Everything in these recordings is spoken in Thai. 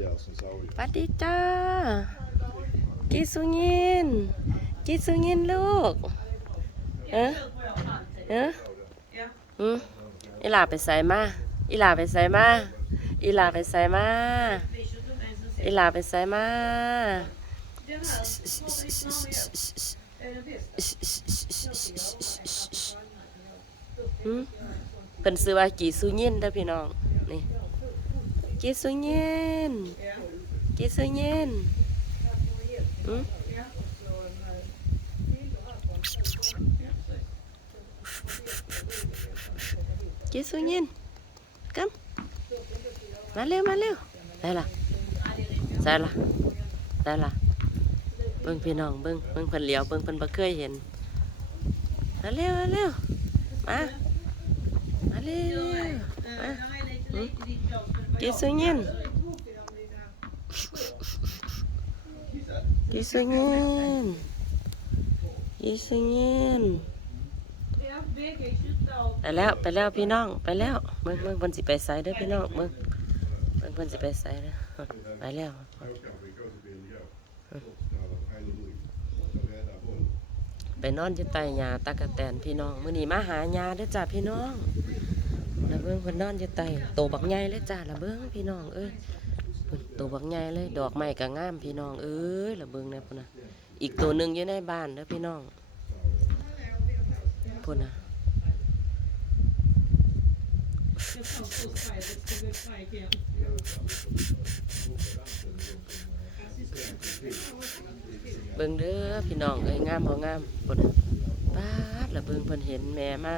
yeah, since I was สวัสดีจ้ากีสุยินกีสุยินลูก เอ๊ะเอ๊ะอืมอีลาไปใส่มาอีลาไปใส่มาอีลาไปใส่มาอีลาไปใส่มาอืมเพิ่นซื้อว่ากีสุยินเด้อพี่น้อง นี่ กีสุยินกีสุยินอืม Chị Xuân Nhiên Cắm Mà leo mà leo Đây là Đây là Đây là เบิ่งพี่น้องเบิ่งเบิ่งเพิ่นเหลียวเบิ่งเพิ่นบ่เคยเห็นมาเร็วมาเร็วมามาเร็วมา หืมกีสุยินกีสุยินกีสุยินไปแล้วไปแล้วพี่น้องไปแล้วเบิ่งเบิ่งเพิ่นสิไปไสเด้อพี่น้องเบิ่งเบิ่งนสิไปไสเด้อไปแล้วไปนอนอยู่ใต้หญ้าตะกะแตนพี่น้องมื้อนี้มาหาหญ้าเด้อจ้าพี่น้อง บิ่งเพิ่นนอนอยู่ใต้โตบักใหญ่เลยจ้าละเบิ่งพี่น้องเอ้ยโตบักใหญ่เลย ดอกไม้ก็งามพี่น้องเอ้ยละเบิ่งน่พุ่นน่ะอีกตัวหนึงอยู่ในบ้านเด้อพี่น้องพุ่นน่ะเบิ่งเด้อพี่น้องเอ้ยงามบ่งามพุ่นน่ะป๊าดละเบิ่งเพิ่นเห็นแม่มา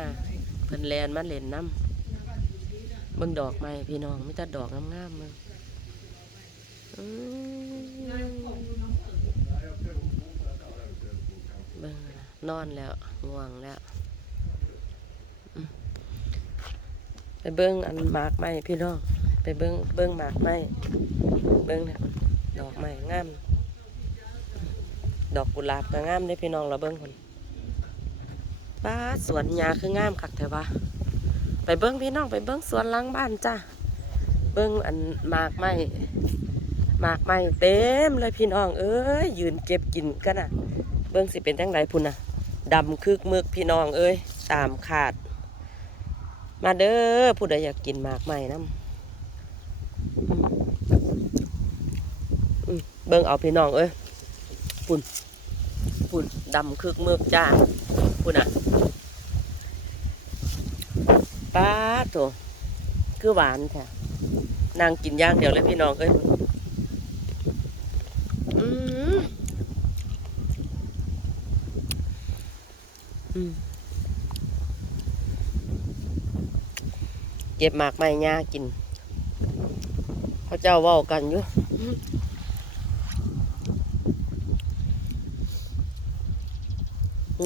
เพิ่นแลนมาเล่นน้ำ เบิ่งดอกไม้พี่น้องมีแต่ดอกงามๆมึงอื้อเบิ่งนอนแล้วง่วงแล้วไปเบิ่งอันหมากไม้พี่น้องไปเบิ่งเบิ่งหมากไม้เบิ่งน่ะดอกไม้งามดอกกุหลาบก็งามเด้พี่น้องเราเบิ้งคนป้าสวนยาคืองามคักแท้วะ ไปเบิ้งพี่น้องไปเบิ้งสวนหลังบ้านจ้าเบิ้งอันหมากไม้หมากไม้เต็มเลยพี่น้อง เอ้ยยืนเก็บกินกันน่ะเบิ้งสิเป็นจังไรพุ่นน่ะดำคึกมึกพี่น้องเอ้ยตามขาด มาเด้อผู้ใดอยากกินหมากไม้น้ำเบิ้งเอาพี่น้องเอ้ยปุ่นปุ่นดำคึกมืกจ้าปุ่นอะ ป้าดโถคือหวานแท้นางกินย่างเดียวเลยพี่น้องเอ้ยอืมอืมเก็บหมากไม้ย่ากินเขาเจ้าว้ากันอยู่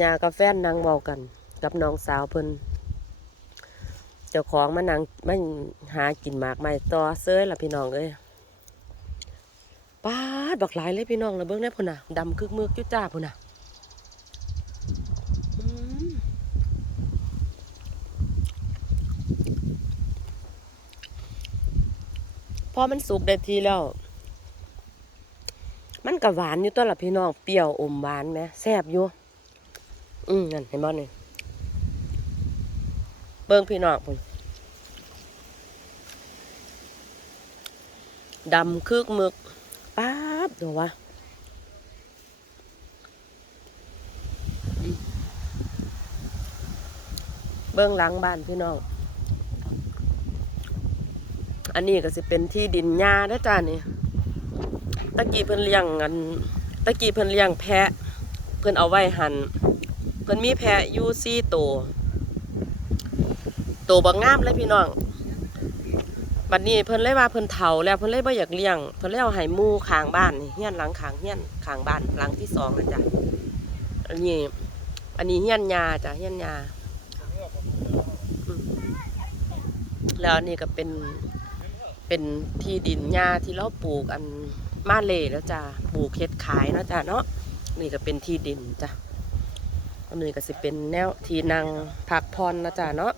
ยากับแฟนนางเว้ากัน กับน้องสาวเพิ่น จ้าของมานางมันหากินหมากไม้ต่อเซ้ยล่ะพี่น้องเอ้ยป้าดบักหลายเลยพี่น้องนะเบิ่งได้พุ่นน่ะดำคึกเมือกจุจ้าพุ่นน่ะพอมันสุกได้ทีแล้ว มันก็หวานอยู่ตัวละพี่น้อง เปรี้ยวอมหวานไหมแซ่บอยู่ อืมนั่นเห็นบ่นี่ เบิ่งพี่น้องพุ่นดำคึกมึกป๊าบดูวะอืมเบื้องหลังบ้านพี่น้อง อันนี้ก็สิเป็นที่ดินหญ้าเด้จ้านี่ ตะกี้เพิ่นเลี้ยงอัน ตะกี้เพิ่นเลี้ยงแพะ เพิ่นเอาไว้หัน เพิ่นมีแพะอยู่สี่ตัว ตัวบางงามเลยพี่น้องบัดนี้เพิ่นเลยว่าเพิ่นเฒ่าแล้วเพิ่นเลยบ่อยากเลี้ยงเพิ่นเลยเอาให้หมู่ข้างบ้านนี่เฮียนหลังข้างเฮียนข้างบ้านหลังที่สองนะจ๊ะอันนี้อันนี้เฮียนยาจ้ะเฮียนยาแล้วนนี้ก็เป็นเป็นที่ดินหญ้าที่เราปลูกอันมาเลแล้วจ้ะปลูกเฮ็ดขายนะจ้ะเนาะนี่ก็เป็นที่ดินจ้ะอันนี้ก็สิเป็นแนวที่นั่งพักผ่อนะจ๊ะเนาะ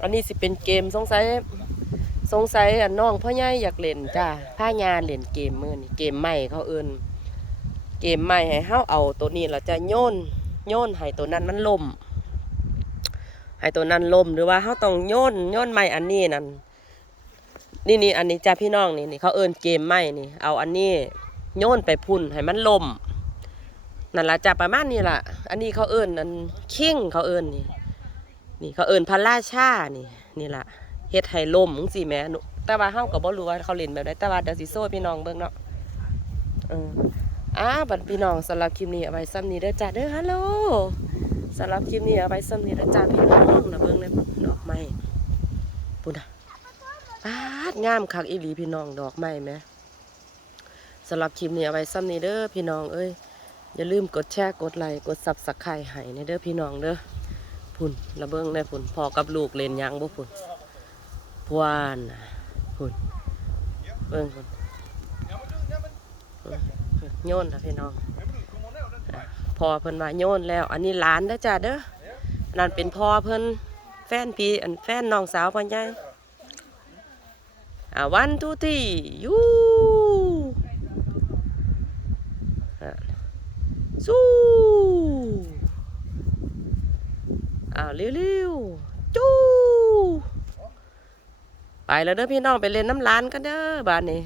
อันนี้สิเป็นเกมสงสัยสงสัยอันน้องพ่อใหญ่อยากเล่นจ้าผ้ายาเล่นเกมมือนี่เกมใหม่เขาเอิ้นเกมใหม่ให้เฮาเอาตัวนี้เราจะโยนโยนให้ตัวนั้นมันล่มให้ตัวนั้นล่มหรือว่าเฮาต้องโยนโยนไม้อันนี้นั่นนี่นี่อันนี้จ้าพี่น้องนี่นี่เขาเอิ้นเกมใหม่นี่ เอาอันนี้โยนไปพุ่นให้มันล่มนั่นละจ้าประมาณนี้ล่ะ อันนี้เขาเอิ้นอันคิงเขาเอิ้นนี่ นี่เขาเอิ้นพระราชานี่ นี่ล่ะเฮ็ดให้ล่มจังซี่แม่หนูแต่ว่าเฮาก็บ่รู้ว่าเขาเล่นแบบใดแต่ว่าเดี๋ยวสิโซ่พี่น้องเบิ่งเนาะเอออ่าบัดพี่น้องสำหรับคลิปนี้เอาไว้ซ้ำนี้เด้อจ้าเด้อฮัลโหลสำหรับคลิปนี้เอาไว้ซ้ำนี้เด้อจ้าพี่น้องนะเบิ่งเลยดอกไม้ปุ่นน่ะปาดงามคักอีหลีพี่น้องดอกไม้แหมสำหรับคลิปนี้เอาไว้ซ้ำนี้เด้อพี่น้องเอ้ยอย่าลืมกดแชร์กดไลค์กด Subscribe ให้ในเด้อพี่น้องเด้อ พุ่นระเบิงได้พุ่นพอกับลูกเล่นยังบ่พุ่นพวานนะพุ่นเบิ่งพุ่นโยนนะพี่น้องพอเพิ่นว่าโยนแล้ว อันนี้หลานเด้อจ้าเด้อนั่นเป็นพ่อเพิ่นแฟนพี่อันแฟนน้องสาวพ่อใหญ่อ่าวันทูที่ยูอะสู้อ้าว เร็วๆจู้ไปแล้วเด้อพี่น้องไปเล่นน้ำร้านกันเด้อบ้านนี้